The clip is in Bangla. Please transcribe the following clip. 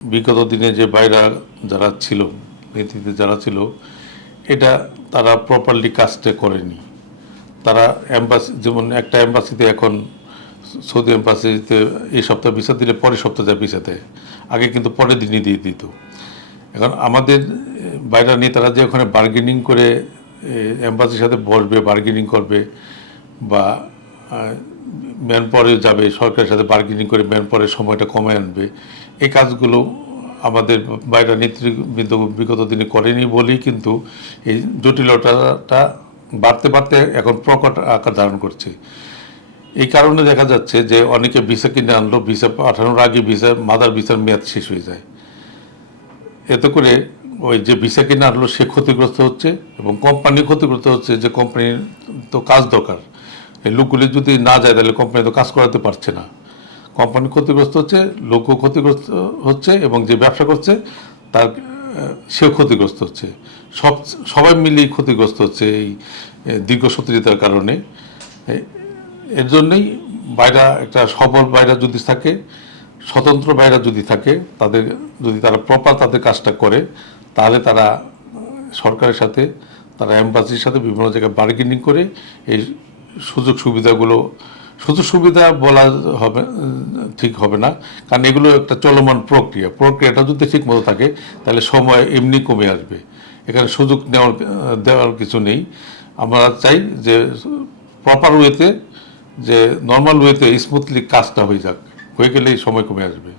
বিগত দিনে যে বাইরা যারা ছিল, নেতৃত্বে যারা ছিল, এটা তারা প্রপারলি কাজটা করেনি। তারা এম্বাসি, যেমন একটা এম্বাসিতে এখন সৌদি এম্বাসিতে এই সপ্তাহে ভিসা দিলে পরের সপ্তাহে যা ভিসা দেয়, আগে কিন্তু পরের দিনই দিয়ে দিত। এখন আমাদের বাইরা নেতারা যে ওখানে বার্গেনিং করে এম্বাসির সাথে বসবে, বার্গেনিং করবে, বা ম্যান পরে যাবে, সরকারের সাথে বার্গেনিং করে ম্যান পরের সময়টা কমে আনবে, এই কাজগুলো আমাদের বাইরা নেতৃবৃন্দ বিগত দিনে করেনি বলেই কিন্তু এই জটিলতাটা বাড়তে বাড়তে এখন প্রকট আকার ধারণ করছে। এই কারণে দেখা যাচ্ছে যে অনেকে ভিসা কিনে আনলো, ভিসা পাঠানোর আগে মাদার ভিসার মেয়াদ শেষ হয়ে যায়। এতে করে ওই যে ভিসা কিনে আনলো সে ক্ষতিগ্রস্ত হচ্ছে এবং কোম্পানি ক্ষতিগ্রস্ত হচ্ছে, যে কোম্পানির তো কাজ দরকার। এই লোকগুলি যদি না যায় তাহলে কোম্পানি তো কাজ করাতে পারছে না। কোম্পানি ক্ষতিগ্রস্ত হচ্ছে, লোকও ক্ষতিগ্রস্ত হচ্ছে, এবং যে ব্যবসা করছে তার সেও ক্ষতিগ্রস্ত হচ্ছে। সবাই মিলেই ক্ষতিগ্রস্ত হচ্ছে এই দীর্ঘসূত্রিতার কারণে। এর জন্যই বাইরা, একটা সবল বাইরা যদি থাকে, স্বতন্ত্র বাইরা যদি থাকে, তাদের যদি তারা প্রপার তাদের কাজটা করে, তাহলে তারা সরকারের সাথে, তারা এম্বাসির সাথে বিভিন্ন জায়গায় বার্গেনিং করে এই সুযোগ সুবিধা বলা হবে ঠিক হবে না, কারণ এগুলো একটা চলমান প্রক্রিয়াটা যদি ঠিক মতো থাকে তাহলে সময় এমনি কমে আসবে। এখানে সুযোগ দেওয়ার কিছু নেই। আমরা চাই যে প্রপার ওয়েতে, যে নর্মাল ওয়েতে স্মুথলি কাজটা হয়ে যাক, হয়ে গেলেই সময় কমে আসবে।